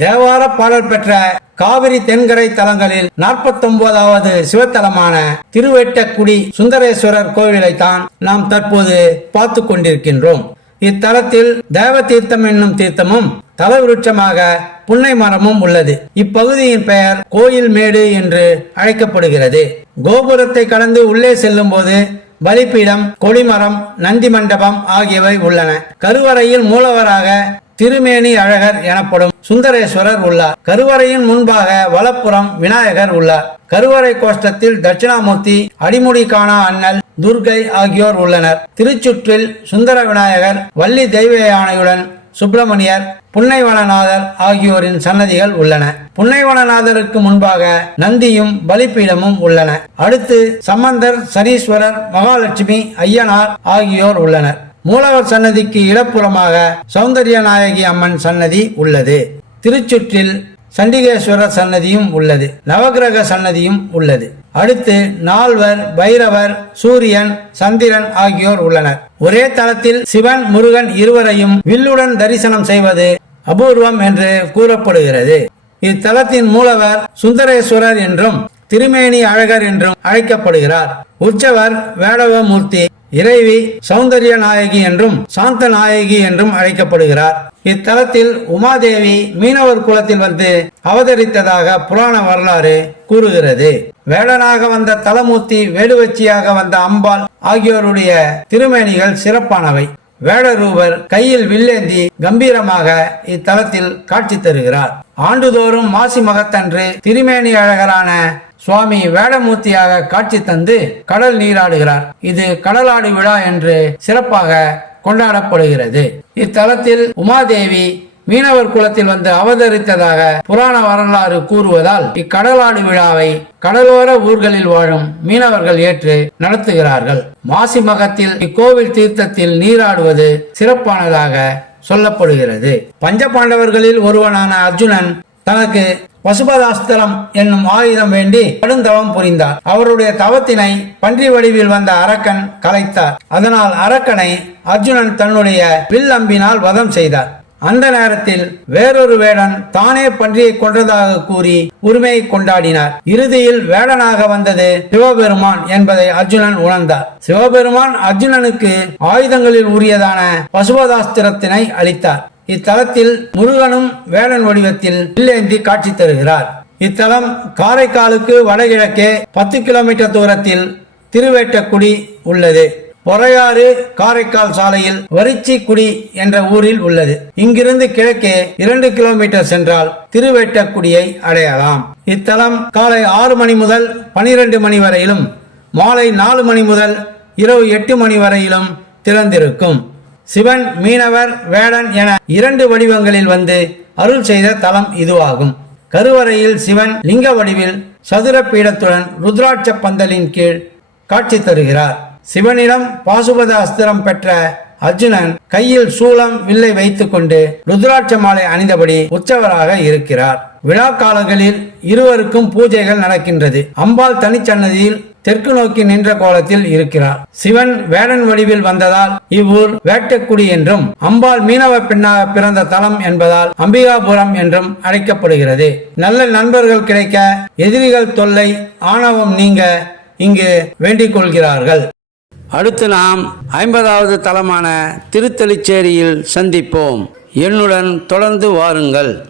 தேவார பாடல் பெற்ற காவிரி தென்கரை தலங்களில் நாற்பத்தொன்பதாவது சிவத்தலமான திருவேட்டக்குடி சுந்தரேஸ்வரர் கோவிலை தான் நாம் தற்போது பார்த்து கொண்டிருக்கின்றோம். இத்தலத்தில் தேவ தீர்த்தம் என்னும் தீர்த்தமும் தலவிருட்சமாக புன்னை மரமும் உள்ளது. இப்பகுதியின் பெயர் கோயில் மேடு என்று அழைக்கப்படுகிறது. கோபுரத்தை கடந்து உள்ளே செல்லும் போது பலிப்பீடம் கொடிமரம் நந்தி மண்டபம் ஆகியவை உள்ளன. கருவறையில் மூலவராக திருமேனி அழகர் எனப்படும் சுந்தரேஸ்வரர் உள்ளார். கருவறையின் முன்பாக வலப்புறம் விநாயகர் உள்ளார். கருவறை கோஷ்டத்தில் தட்சிணாமூர்த்தி அடிமுடி காணா அண்ணல் துர்கை ஆகியோர் உள்ளனர். திருச்சுற்றில் சுந்தர விநாயகர் வள்ளி தெய்வ யானையுடன் சுப்பிரமணியர் புன்னைவனநாதர் ஆகியோரின் சன்னதிகள் உள்ளன. புன்னைவனநாதருக்கு முன்பாக நந்தியும் பலிப்பீடமும் உள்ளன. அடுத்து சம்பந்தர் சரீஸ்வரர் மகாலட்சுமி ஐயனார் ஆகியோர் உள்ளனர். மூலவர் சன்னதிக்கு இடப்புறமாக சௌந்தரிய நாயகி அம்மன் சன்னதி உள்ளது. திருச்சுற்றில் சண்டிகேஸ்வரர் சன்னதியும் உள்ளது. நவகிரக சன்னதியும் உள்ளது. அடுத்து நால்வர் பைரவர் சூரியன் சந்திரன் ஆகியோர் உள்ளனர். ஒரே தளத்தில் சிவன் முருகன் இருவரையும் வில்லுடன் தரிசனம் செய்வது அபூர்வம் என்று கூறப்படுகிறது. இத்தலத்தின் மூலவர் சுந்தரேஸ்வரர் என்றும் திருமேனி அழகர் என்றும் அழைக்கப்படுகிறார். உற்சவர் வேடவமூர்த்தி இறைவி சௌந்தர்ய நாயகி என்றும் சாந்த நாயகி என்றும் அழைக்கப்படுகிறார். இத்தலத்தில் உமாதேவி மீனவர் குலத்தில் வந்து அவதரித்ததாக புராண வரலாறு கூறுகிறது. வேடனாக வந்த தலமூர்த்தி வேடுவச்சியாக வந்த அம்பாள் ஆகியோருடைய திருமேனிகள் சிறப்பானவை. வேடரூபர் கையில் வில்லேந்தி கம்பீரமாக இத்தலத்தில் காட்சி தருகிறார். ஆண்டுதோறும் மாசி மகத்தன்று திருமேனி அழகரான சுவாமி வேடமூர்த்தியாக காட்சி தந்து கடல் நீராடுகிறார். இது கடலாடு விழா என்று சிறப்பாக கொண்டாடப்படுகிறது. இத்தலத்தில் உமாதேவி மீனவர் குலத்தில் வந்து அவதரித்ததாக புராண வரலாறு கூறுவதால் இக்கடலாடு விழாவை கடலோர ஊர்களில் வாழும் மீனவர்கள் ஏற்று நடத்துகிறார்கள். மாசி மகத்தில் இக்கோவில் தீர்த்தத்தில் நீராடுவது சிறப்பானதாக சொல்லப்படுகிறது. பஞ்ச பாண்டவர்களில் ஒருவனான அர்ஜுனன் தனக்கு பசுபதாஸ்தலம் என்னும் ஆயுதம் வேண்டி கடுந்தவம் புரிந்தார். அவருடைய தவத்தினை பன்றி வடிவில் வந்த அரக்கன் கலைத்தார். அதனால் அரக்கனை அர்ஜுனன் தன்னுடைய வில் அம்பினால் வதம் செய்தார். அந்த நேரத்தில் வேறொரு வேடன் தானே பன்றியை கொன்றதாக கூறி உரிமையை கொண்டாடினார். இறுதியில் வேடனாக வந்தது சிவபெருமான் என்பதை அர்ஜுனன் உணர்ந்தார். சிவபெருமான் அர்ஜுனனுக்கு ஆயுதங்களில் உரியதான பசுபதாஸ்திரத்தினை அளித்தார். இத்தலத்தில் முருகனும் வேடன் வடிவத்தில் வில்லேந்தி காட்சி தருகிறார். இத்தலம் காரைக்காலுக்கு வடகிழக்கே பத்து கிலோமீட்டர் தூரத்தில் திருவேட்டக்குடி உள்ளது. பொறையாறு காரைக்கால் சாலையில் வரிச்சிக்குடி என்ற ஊரில் உள்ளது. இங்கிருந்து கிழக்கே இரண்டு கிலோமீட்டர் சென்றால் திருவேட்டக்குடியை அடையலாம். இத்தலம் காலை ஆறு மணி முதல் பனிரெண்டு மணி வரையிலும் மாலை நாலு மணி முதல் இரவு எட்டு மணி வரையிலும் திறந்திருக்கும். சிவன் மீனவர் வேடன் என இரண்டு வடிவங்களில் வந்து அருள் செய்த தலம் இதுவாகும். கருவறையில் சிவன் லிங்க வடிவில் சதுர பீடத்துடன் ருத்ராட்ச பந்தலின் கீழ் காட்சி தருகிறார். சிவனிடம் பாசுபத அஸ்திரம் பெற்ற அர்ஜுனன் கையில் சூலம் வில்லை வைத்துக்கொண்டு ருத்ராட்ச மாலை அணிந்தபடி உற்சவராக இருக்கிறார். விழா காலங்களில் இருவருக்கும் பூஜைகள் நடக்கின்றது. அம்பாள் தனிச்சன்னதியில் தெற்கு நோக்கி நின்ற கோலத்தில் இருக்கிறார். சிவன் வேடன் வடிவில் வந்ததால் இவ்வூர் வேட்டக்குடி என்றும் அம்பாள் மீனவ பெண்ணாக பிறந்த தலம் என்பதால் அம்பிகாபுரம் என்றும் அழைக்கப்படுகிறது. நல்ல நண்பர்கள் கிடைக்க எதிரிகள் தொல்லை ஆணவம் நீங்க இங்கு வேண்டிக் கொள்கிறார்கள். அடுத்து நாம் ஐம்பதாவது தளமான திருத்தலிச்சேரியில் சந்திப்போம். என்னுடன் தொடர்ந்து வாருங்கள்.